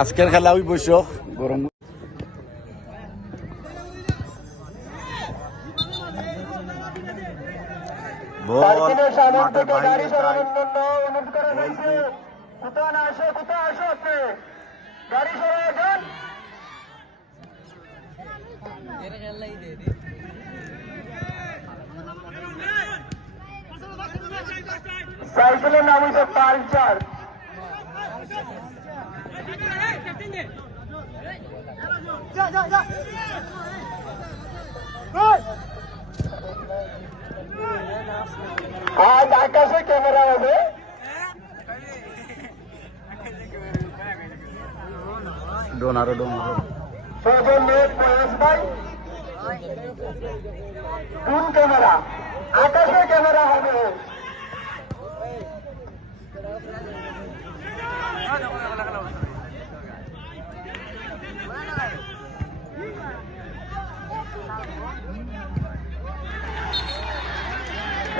আজকের খেলা ওই বৈশাখ গরম সাইকেলের নাম হচ্ছে পালচার। আজ আকাশে ক্যামেরা হবে। সজন নেট প্রয়াস ভাই কোন ক্যামেরা? আকাশে ক্যামেরা হবে।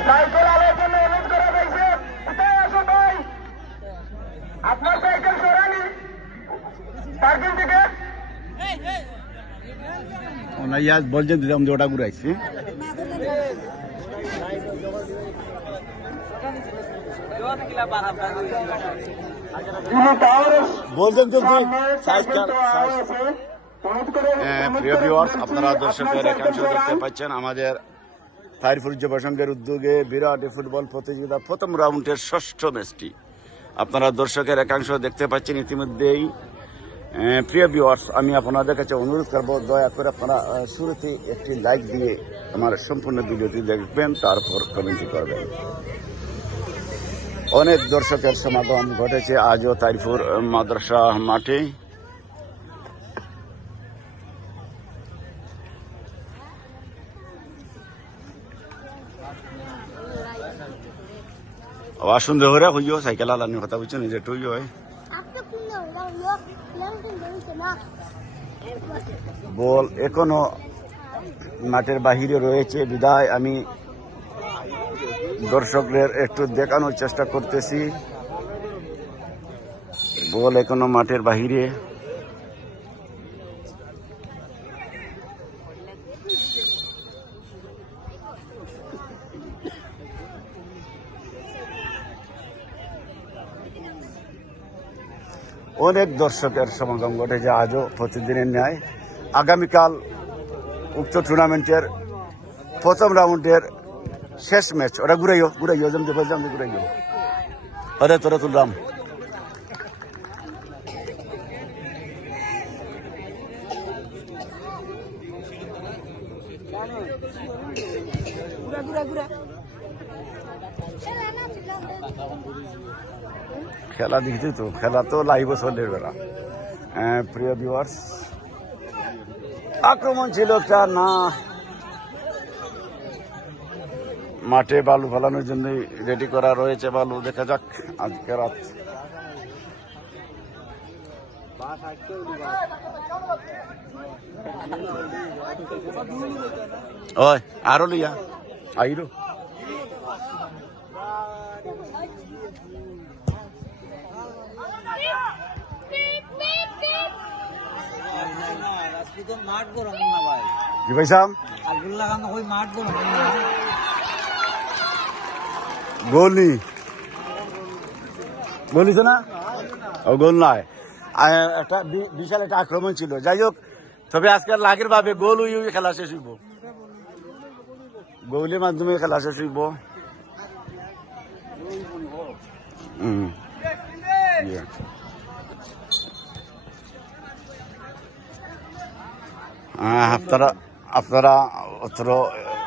সাইকেল আলোর জন্য অনুরোধ করা হয়েছে। কোথায় আসো ভাই? আপনার সাইকেল সরানি পার্কিং থেকে। ওনাইয়াজ বলছেন দিলাম যে ওটা ঘুরাইছি বলছেন প্রিয় ভিউয়ার্স, আপনারা দর্শকের একাংশ দেখতে পাচ্ছেন আমাদের তাইরপুর যুব সংঘের উদ্যোগে বিরাট ফুটবল প্রতিযোগিতা প্রথম রাউন্ডের ষষ্ঠ ম্যাচটি আপনারা দর্শকের একাংশ দেখতে পাচ্ছেন ইতিমধ্যেই। প্রিয় ভিউয়ার্স, আমি আপনাদের কাছে অনুরোধ করবো দয়া করে আপনারা শুরুতে একটি লাইক দিয়ে আমার সম্পূর্ণ ভিডিওটি দেখবেন, তারপর কমেন্ট করবেন। অনেক দর্শকের সমাগম ঘটেছে আজও তাইরপুর মাদ্রাসা মাঠে। আওয়াজ শুনতে হরে হইও সাইকেল আলানির কথা বুঝছো নিজে টুই হয়। বল এখনো মাঠের বাহিরে রয়েছে বিদায় আমি দর্শকদের একটু দেখানোর চেষ্টা করতেছি। বল এখনো মাঠের বাহিরে। অনেক দর্শকের সমাগম ঘটেছে আজও প্রতিদিনের ন্যায়। আগামীকাল উক্ত টুর্নামেন্টের প্রথম রাউন্ডের শেষ ম্যাচ। ওরা ঘুরাইও যেমন বলছিলাম ঘুরাইও ওরে তোরা তুললাম। খেলা দেখছি তো, খেলা তো লাইভ চলে বেলা। প্রিয় ভিউয়ার্স, আক্রমণ ছিল একটা না, মাঠে বালু ফেলানোর জন্য রেডি করা রয়েছে বালু। দেখা যাক আজকে রাত। ওই আরো লিয়া আইরো কি পয়সা গোলি বলিস না? ও গোল নয়, একটা বিশাল একটা আক্রমণ ছিল। যাই হোক, তবে আজকে লাগের ভাবে গোল খেলা শেষ হইব, গোলের মাধ্যমে খেলা শেষ হইব। আপনারা অত্র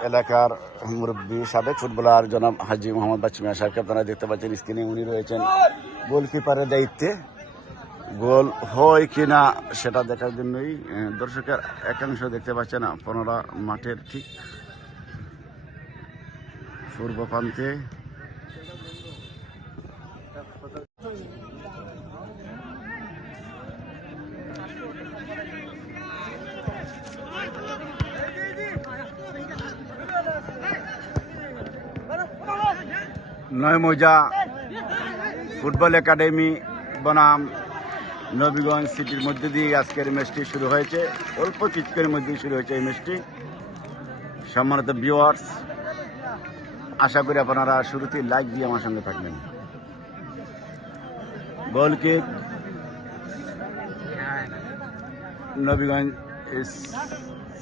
এলাকার মুরব্বী সাবেক ফুটবলার জনাব হাজি মোহাম্মদ বাচ্চু মিয়া সাহেবকে আপনারা দেখতে পাচ্ছেন স্ক্রিনে। উনি রয়েছেন গোলকিপারের দায়িত্বে। গোল হয় কিনা সেটা দেখার জন্যই দর্শকের একাংশ দেখতে পাচ্ছেন আপনারা মাঠের ঠিক পূর্ব প্রান্তে। নয়মৌজা ফুটবল একাডেমি বনাম নবীগঞ্জ সিটির মধ্যে দিয়ে আজকের ম্যাচটি শুরু হয়েছে। অল্প কিছুক্ষণের মধ্যেই শুরু হয়েছে এই ম্যাচটি। সম্মানিত ভিউয়ার্স, আশা করি আপনারা শুরুতেই লাইক দিয়ে আমার সঙ্গে থাকবেন। গোল কিক নবীগঞ্জ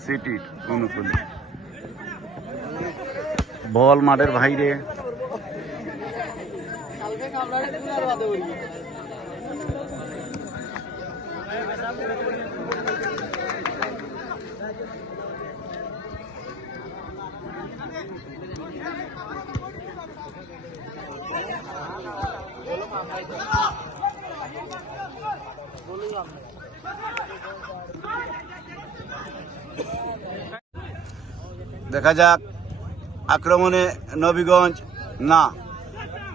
সিটির অনুকূলে। বল মাঠের বাইরে। দেখা যাক আক্রমণে নবীগঞ্জ না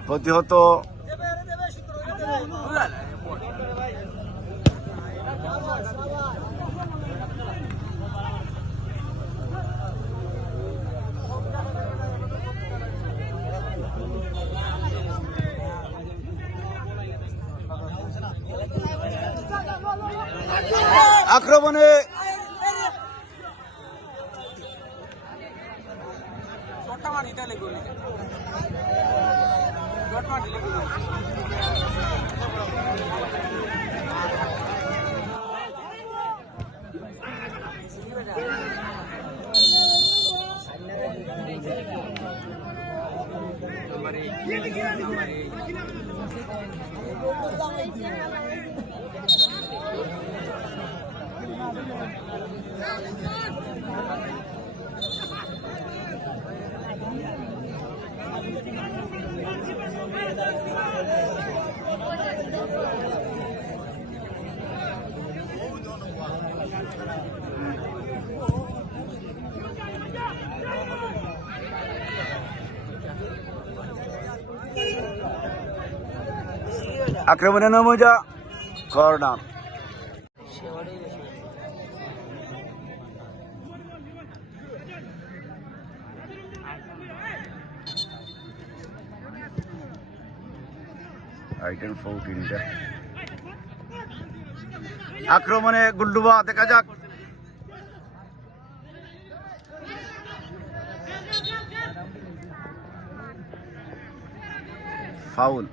প্রতিহত। আক্রমণে আক্রমণে নবীগঞ্জ কর্নার। আক্রমণে গুল্ডুবা, দেখা যাক ফাউল।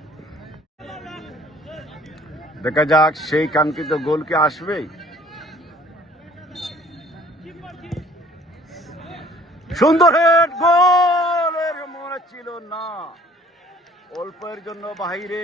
দেখা যাক সেই কাঙ্ক্ষিত গোল কি আসবে। সুন্দর হেড, গোলের মনে ছিল না, অল্পের জন্য বাহিরে।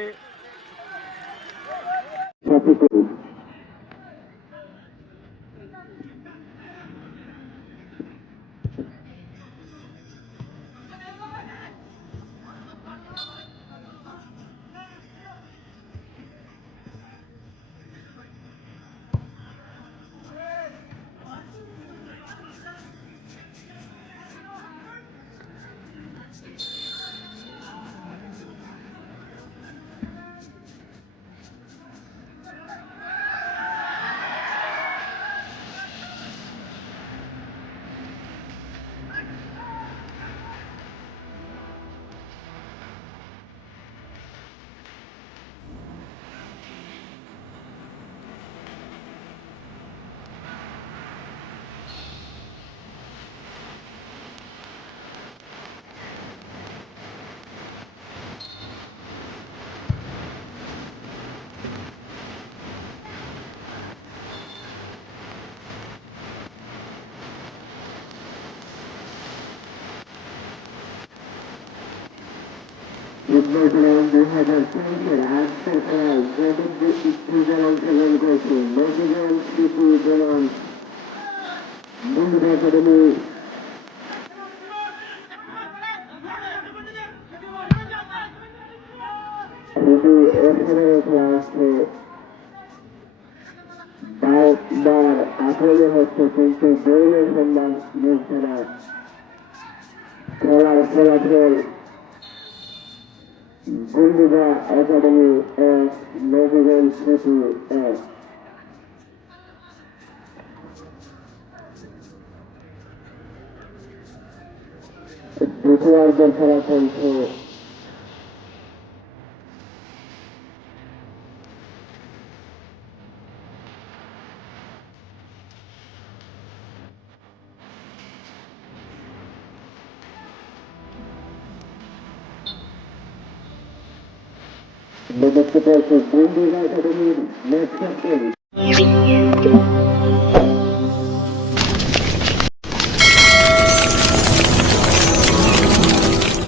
ফুটবল 2023-এর আজকের খেলায় যাদের ইচ্ছুদের অংশগ্রহণ করেছে নবীগঞ্জ সিটি বনাম বন্ধুরা একাডেমি। এখানে খেলা আসছে তরুণের সম্মান মিলছে না। খেলার ফলাফল বন্ধুরা একাডেমি 1, নবীগঞ্জ সিটি 1। দ্বিতীয়ার্ধের খেলা চলছে। দেখতে পাচ্ছি বন্ধুরা একাডেমির ম্যাচ ক্যাপ্টেন